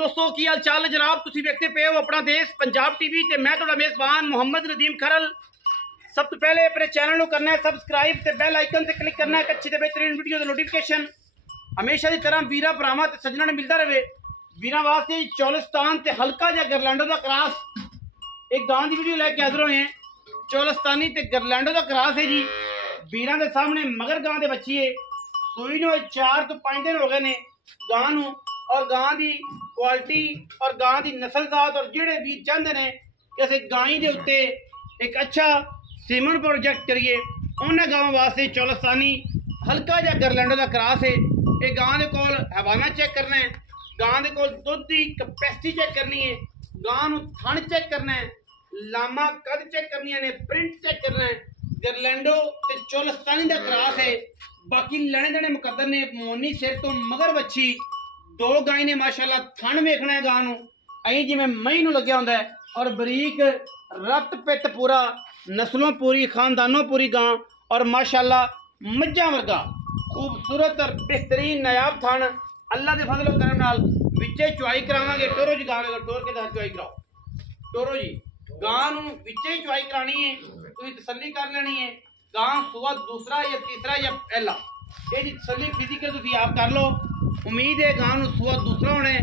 दोस्तों की हाल चाल है जनाब। तुसीं वेखदे पे हो अपना देश पंजाब टीवी ते मैं तुहाडा मेज़बान मुहम्मद नदीम खरल। सब तो पहले अपने चैनल को करना है सबसक्राइब ते बेल आइकन से क्लिक करना है एक अच्छी ते बेहतरीन वीडियो दा नोटिफिकेशन हमेशा की तरह वीरा भरावां ते सज्जनां ने मिलता रहे। वीरां वास्ते चौलिस्तान ते हल्का जिहा गरलैंडो दा क्रॉस एक गां दी वीडियो लैके हाजिर होए हैं। चौलिस्तानी ते गरलैंडो दा क्रॉस है जी। वीरां दे सामने मगर गां दे बच्ची है, सूई नूं 4 तो 5 दिन हो गए ने गां नूं। और गां दी क्वालिटी और गां दी नस्लजात और जिहड़े भी चाहते हैं कि असीं गाई दे उत्ते एक अच्छा सीमन प्रोजेक्ट करिए, उन्होंने गांव वास्ते चौलिस्तानी हल्का जिहा गरलैंडो का क्रॉस है। ये गां दे कोल हवाना चेक करना है, गां दे कोल दुध की कैपेसिटी चेक करनी है, गां नूं थण चेक करना है, लामा कद चेक करनी ने, प्रिंट चेक करना है। गरलैंडो ते चौलिस्तानी का क्रॉस है। बाकी लेने देने मुकद्दर ने मोनी सिर तो मगर बच्ची दो गाय ने माशाल्लाह थण वेखना है गां नूं अं जिवें मई नूं लग्या हुंदा है। और बरीक रत पित पूरा, नस्लों पूरी, खानदानों पूरी गां और माशाल्लाह मज्जां वर्गा खूबसूरत और बेहतरीन नायाब थण। अल्लाह के फजलो करम नाल विचे चुआई करावांगे। टोरो जी गां टोर के चुआई कराओ। टोरो जी गां नूं विचे ही चुआई करानी है, तुसीं तसल्ली कर लेनी है। गां सुआ दूसरा या तीसरा या पहला, ये जी तसल्ली फिजिकल तुसीं आप कर लो। उम्मीद है गां नूं सुआ दूसरा होने।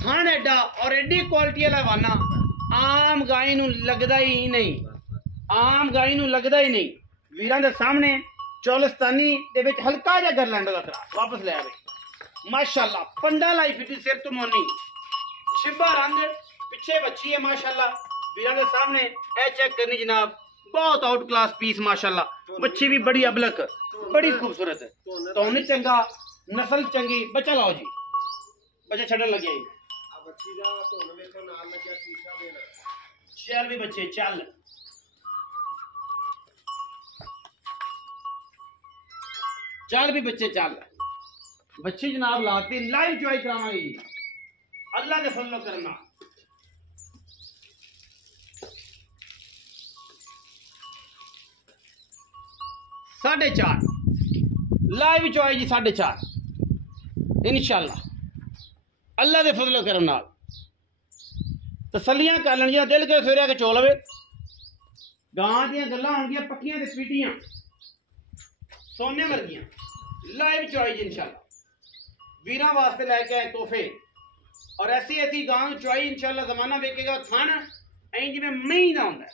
थण एडा और एडी क्वालिटी वाला हवाना आम गाय नूं लगदा ही नहीं, आम गाय नूं लगदा ही नहीं। वीरां दे सामने चौलिस्तानी दे विच हल्का जिहा गरलैंडो दा क्रॉस वापस ले आवे माशाल्लाह। पंडा लाई फिटी सिर तो मोनी, शिबा रंग, पिछे बच्ची है माशाल्लाह। वीरां दे सामने ए चेक करनी जनाब, बहुत आउट क्लास पीस माशाल्लाह। बच्ची भी बड़ी अबलक, बड़ी खूबसूरत है, तौन चंगा, नस्ल चंगी। बच्चा लाओ जी, बच्चा छड़न लगे चल भी बच्चे चल चल भी बच्चे चल। बच्ची जनाब लाती लाइव चुआई करावांगे जी अल्लाह के फजलो करना। साढ़े 4 लाइव चुआई जी, 4.5 इंशाल्लाह अल्लाह के फजलो करम नाल। तसलियां कर लेनियां, दिल के सवेरे आके चो लवे। गां दियां गल्लां होणगियां पक्कियां ते पीटियां सोने वर्गियां। लाइव चुआई जी इंशाल्लाह वीरां वास्ते लैके आए तोहफे और ऐसी ऐसी गां चुआई इंशाल्लाह जमाना वेखेगा। थण ऐं जिवें मई दा हुंदा है।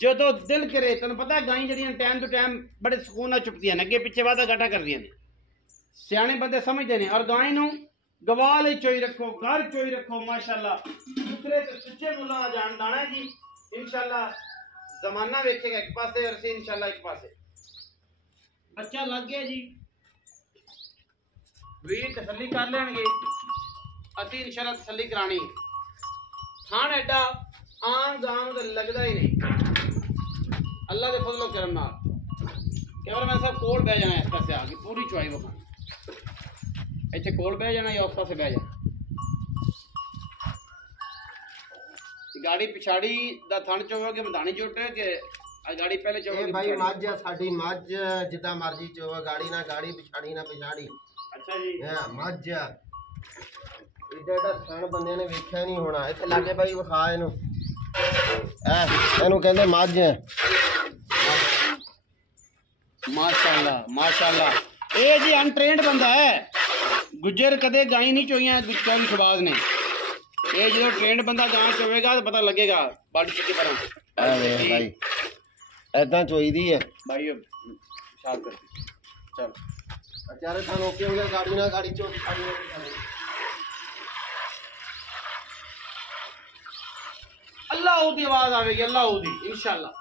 जदों दिल करे, तेन पता गाई जड़ियां टाइम टू टाइम बड़े सुकून नाल चुपदियां ने, अगे पिछे वाधा घाटा करदियां ने, सियाने बंदे समझते हैं। और गाय नूं गवाल चोई रखो, घर चोई रखो माशाल्लाह। दूसरे ते सुच्चे मुल्लां दा जान दाना है जी इंशाल्लाह। जमाना वेखेगा एक पासे और असीं इंशाल्लाह एक पासे। बच्चा लग गया जी, वीर तसल्ली कर लेंगे, असीं इंशाल्लाह तसल्ली करानी। थण एडा आम गांव तो लगदा ही नहीं अल्लाह के फजलो करम नाल। कैमरामैन साहब कोल बह जाना, इस पासे आके पूरी चुआई विखा, इत्थे कोल बह जाना या उस पासे बह जाना। गाड़ी पिछाड़ी दा थण चोवे के मधानी जुट के गाड़ी पहले चोवे भाई। मझ साडी मझ जिदा मर्जी चोवे, गाड़ी ना गाड़ी, पिछाड़ी ना पिछाड़ी। अच्छा जी हां मझ इडा इडा थण बंदे ने वेख्या नहीं होना। इत्थे लागे भाई विखा इनू, इनू कहंदे मझ। माशाल्लाह माशाल्लाह, ये जी अनट्रेंड बंदा है। गुजर कदे गाई नहीं चोइयां चौधरी शहबाज ने। ये जो ट्रेंड बंदा गां चोवेगा तो पता लगेगा बाडी चिट्टी तरह। अरे भाई ऐदा चोई दी है भाई, शाद कर चल अचारे थान ओके हो गया। गाड़ी ना गाड़ी चो, पिछाड़ी ना पिछाड़ी। अल्लाह दी आवाज आवेगी, अल्लाह दी इंशाल्लाह।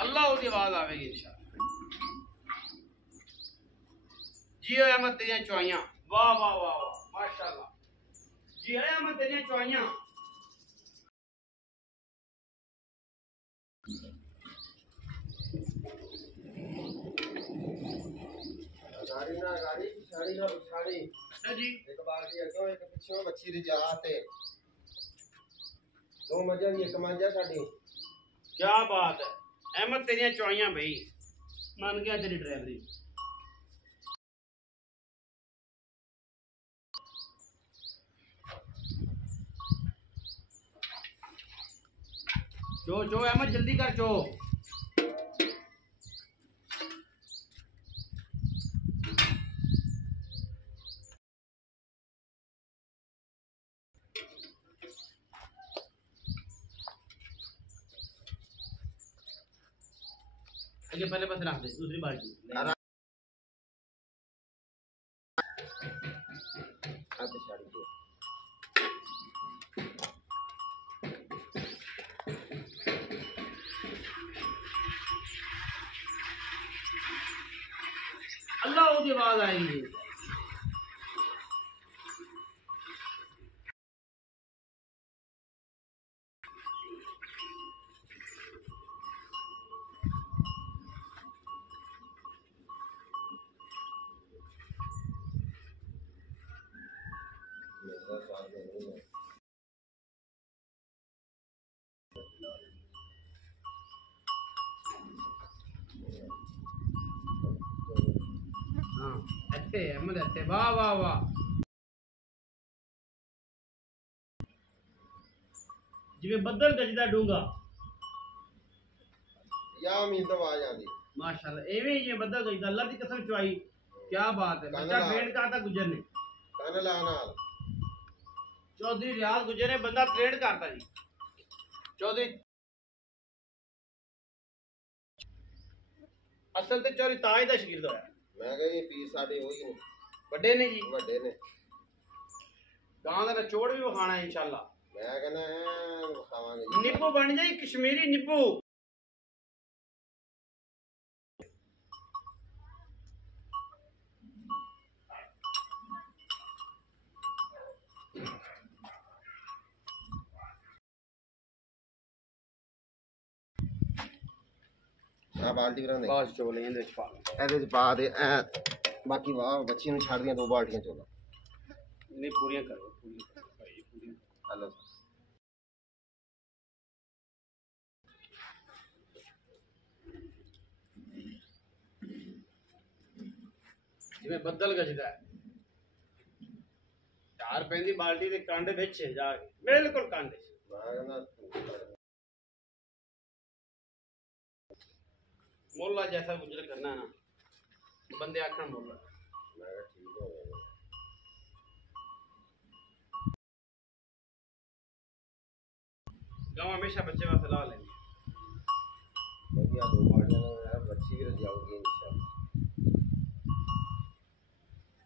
अल्लाह की आवाज आवेगी इंशाल्लाह। जी अहमद तेरियां चुआइयां, वाह वाह वाह वाह माशाल्लाह। जी अहमद तेरियां चुआइयां। गाड़ी ना गाड़ी, पिछाड़ी ना पिछाड़ी। अच्छा जी, एक बाल्टी अगों एक पिछों बच्ची रिजा ते दो मझां दी एक मझ है साडी। क्या बात है अहमद, तेरिया चुआइयां भाई, मन गया तेरी ड्राइवरी। चो चो अहमद जल्दी कर चो। आगे पहले बस रख दे दूसरी बाल्टी। आते साड़ी दे अल्लाह की आवाज आएगी। मेरा स्वाद नहीं है। हाँ अच्छे अहमद अच्छे, वाह वाह वाह। जिवें बदल गजदा डूंगा या उम्मीद तो आ जाती माशाल्लाह, एवें ही जिवें बदल गजदा। अल्लाह की कसम चुआई, क्या बात है। बच्चा ट्रेंड कहा था गुजर ने, कन लाना चौधरी रियाज गुजर ने बंदा ट्रेंड करता जी। चौधरी असल ते चौधरी ताज दा शकीर होया। मैं कह ये पीस साडे होई नहीं बड़े ने जी, वड्डे ने। गां दा नचोड़ भी विखाना है इंशाल्लाह। मैं कहना है खावांगे नींबू बन जाए कश्मीरी नींबू। आ बाल्टी भरा दे बस चोले ਇਹਦੇ ਵਿੱਚ ਪਾ ਲਓ। ਇਹਦੇ ਚ ਪਾ ਦੇ ਐ ਬਾਕੀ ਵਾਹ ਬੱਚੀ ਨੂੰ ਛੱਡ ਦੀਆਂ ਦੋ ਬਾਲਟੀਆਂ ਚੋਲਾ ਨਹੀਂ ਪੂਰੀਆਂ ਕਰੋ, ਪੂਰੀਆਂ ਕਰੋ ਭਾਈ, ਪੂਰੀਆਂ। ਹਲੋ ਜਿਵੇਂ ਬੱਦਲ ਗਜਦਾ ਹੈ, 4 ਰੁਪਏ ਦੀ ਬਾਲਟੀ ਦੇ ਕੰਡ ਵਿੱਚ ਜਾ ਕੇ ਬਿਲਕੁਲ ਕੰਡ ਵਿੱਚ। ਮੈਂ ਕਹਿੰਦਾ मोला जैसा गुजर करना है ना, बंदे आखन मोला। मैं कहा ठीक हो गया गाँव हमेशा बच्चे वास्ते ला लेंगे। क्योंकि आ दो बाल्टियां ने यार बच्ची भी रज जाऊगी इंशाल्लाह।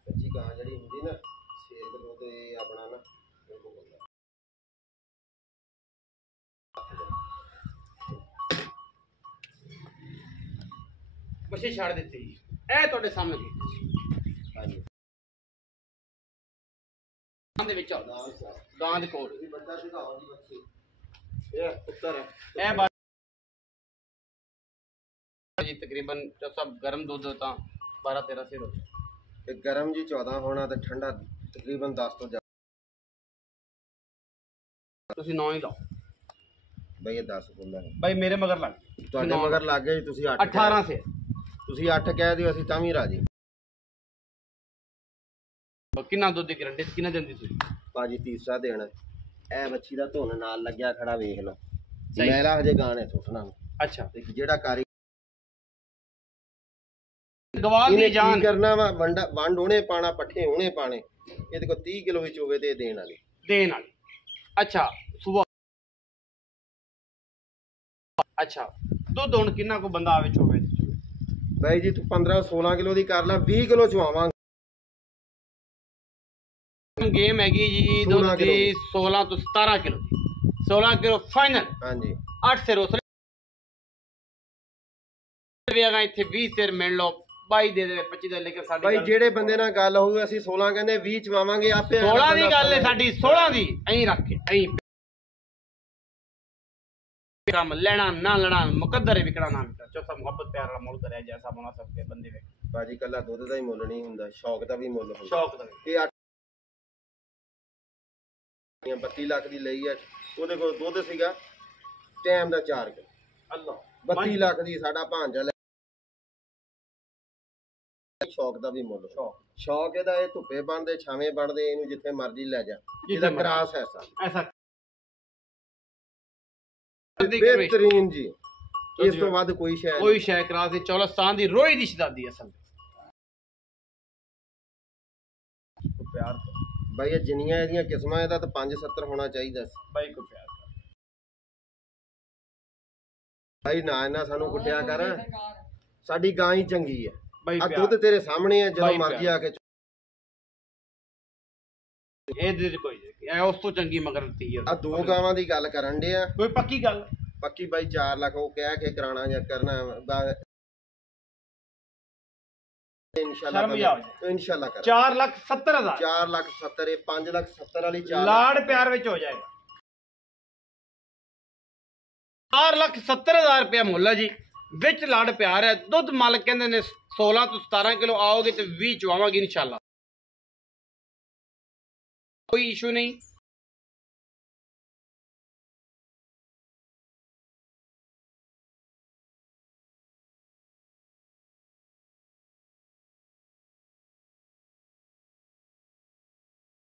बच्ची गां जड़ी हुंदी ना शेर के दूध ते अपना ना बिल्कुल होंदा बच्चे छाड़ देते जी, ए ਤੁਹਾਡੇ ਸਾਹਮਣੇ ਕੀ ਹਾਂਜੀ ਗਾਂ ਦੇ ਵਿੱਚ ਆਓ, गां सा ਗਾਂ ਦੇ ਕੋਲ ਤੁਸੀਂ ਬੱਚਾ ਦਿਖਾਓ ਜੀ ਬੱਚੀ ਇਹ ਪੁੱਤਰ ਹੈ ਇਹ जी तकरीबन जो सब गर्म दूध होता 12-13 से होता। ਤੇ ਗਰਮ ਜੀ 14 ਹੋਣਾ ਤੇ ਠੰਡਾ ਤਕਰੀਬਨ 10 ਤੋਂ ਜ਼ਿਆਦਾ। ਤੁਸੀਂ 9 ਹੀ ਲਾਓ ਬਈ ਇਹ 10 ਬੋਲਦਾ ਹੈ भाई, मेरे मगर लग ਤੁਹਾਡੇ ਮਗਰ ਲੱਗ ਗਏ ਜੀ, ਤੁਸੀਂ 8 18 से। ਤੁਸੀਂ 8 ਕਹਿ ਦਿਓ ਅਸੀਂ ਤਾਂ ਵੀ ਰਾਜੀ। ਕਿੰਨਾ ਦੁੱਧ ਦੀ ਗਰੰਟੀ ਕਿੰਨਾ ਦਿੰਦੀ ਤੁਸੀਂ? ਭਾਜੀ ਤੀਸਰਾ ਦੇਣਾ ਇਹ ਬੱਚੀ ਦਾ ਧੁਨ ਨਾਲ ਲੱਗਿਆ ਖੜਾ ਵੇਖ ਲਓ। ਸਹੀ। ਮੈਲਾ ਹਜੇ ਗਾਣੇ ਸੁੱਟਣਾ ਅੱਛਾ, ਤੇ ਜਿਹੜਾ ਕਾਰੀ ਗਵਾਹ ਇਹਨੇ ਦੀ ਕੀ ਜਾਨ ਕਰਨਾ ਵਾ ਵੰਡ ਉਹਨੇ ਪਾਣਾ ਪੱਠੇ ਉਹਨੇ ਪਾਣੇ। ਇਹਦੇ ਕੋਲ 30 ਕਿਲੋ ਵਿੱਚ ਹੋਵੇ ਤੇ ਇਹ ਦੇਣ ਵਾਲੀ ਦੇਣ ਵਾਲੀ। ਅੱਛਾ ਸੁਬਾ, ਅੱਛਾ ਦੁੱਧ ਹੁਣ ਕਿੰਨਾ ਕੋ ਬੰਦਾ ਵਿੱਚ ਹੋਵੇ? ਬਾਈ ਜੀ ਤੂੰ 15-16 ਕਿਲੋ ਦੀ ਕਰ ਲੈ, 20 ਕਿਲੋ ਚਵਾਵਾਂਗੇ। ਗੇਮ ਹੈਗੀ ਜੀ 16 ਦੁੱਧ ਕਿਲੋ ਦੀ 16 ਤੋਂ 17 ਕਿਲੋ ਦੀ। 16 ਕਿਲੋ ਫਾਈਨਲ। ਹਾਂਜੀ 8 ਸਿਰ ਉਸ ਵੀ ਅਗਾ ਇੱਥੇ 20 ਸਿਰ ਮਿਲ ਲਓ, 22 ਦੇ ਦੇਵੇ 25 ਦੇ, ਲੇਕਿਨ ਸਾਡੀ ਬਾਈ ਜਿਹੜੇ ਬੰਦੇ ਨਾਲ ਗੱਲ ਹੋਊ ਅਸੀਂ 16 ਕਹਿੰਦੇ 20 ਚਵਾਵਾਂਗੇ ਆਪੇ। 16 ਦੀ ਗੱਲ ਹੈ ਸਾਡੀ, 16 ਦੀ ਐਂ ਰੱਖ ਕੇ ਐਂ ਕੰਮ ਲੈਣਾ ਨਾ ਲੈਣਾ ਮੁਕੱਦਰ ਹੈ, ਵਿਕਣਾ ਨਾ ਵਿਕਣਾ। ਚੌਥਾ ਮੁਹੱਬਤ ਪਿਆਰ ਵਾਲਾ ਮੁੱਲ ਕਰਿਆ, ਜੈਸਾ ਮੁਨਾਸਬ ਕੇ ਬੰਦੇ ਵੇਖ। ਬਾਜੀ ਕੱਲਾ ਦੁੱਧ ਦਾ ਹੀ ਮੁੱਲ ਨਹੀਂ ਹੁੰਦਾ, ਸ਼ੌਕ ਦਾ ਵੀ ਮੁੱਲ ਹੁੰਦਾ। ਸ਼ੌਕ ਦਾ ਇਹ 32 ਲੱਖ ਦੀ ਲਈ ਹੈ। ਉਹਦੇ ਕੋਲ ਦੁੱਧ ਸੀਗਾ ਟਾਈਮ ਦਾ 4 ਕਿਲੋ। ਅੱਲਾ 32 ਲੱਖ ਦੀ ਸਾਡਾ ਭਾਂਜਾ ਲੈ। ਸ਼ੌਕ ਦਾ ਵੀ ਮੁੱਲ। ਸ਼ੌਕ ਇਹਦਾ ਇਹ ਧੁੱਪੇ ਬਣਦੇ ਛਾਵੇਂ ਬਣਦੇ ਇਹਨੂੰ ਜਿੱਥੇ ਮਰਜ਼ੀ ਲੈ ਜਾ। ਇਹਦਾ ਕਰਾਸ ਐਸਾ बेहतरीन जी। इस तो बाद कोई शय क्रास दी चौलस्तान दी रोई दी शताब्दी असल प्यार भाई ये जिन्नियां एदियां किस्मां एदा तो 5-70 होना चाहिए भाई को प्यार भाई ना इना सानू कुटिया कर साडी गां ही चंगी है भाई आ दुध तेरे सामने है जदों मर्जी आके कोई उस तो चंगी मगर आ दो गावां दी गल करन दे आ कोई पक्की गल पक्की भाई 4 लाख वो कह के कराना या करना इंशाल्लाह कर 4,70,000 4,70,000 5,70,000 वाली 4 लाड़ प्यार विच हो जाएगा 4,70,000 रुपया मुल है जी विच लाड़ प्यार है। दुध मालिक कहंदे ने 16 तो 17 किलो आओगे तो 20 चवावांगे इंशाल्लाह कोई इशू नहीं।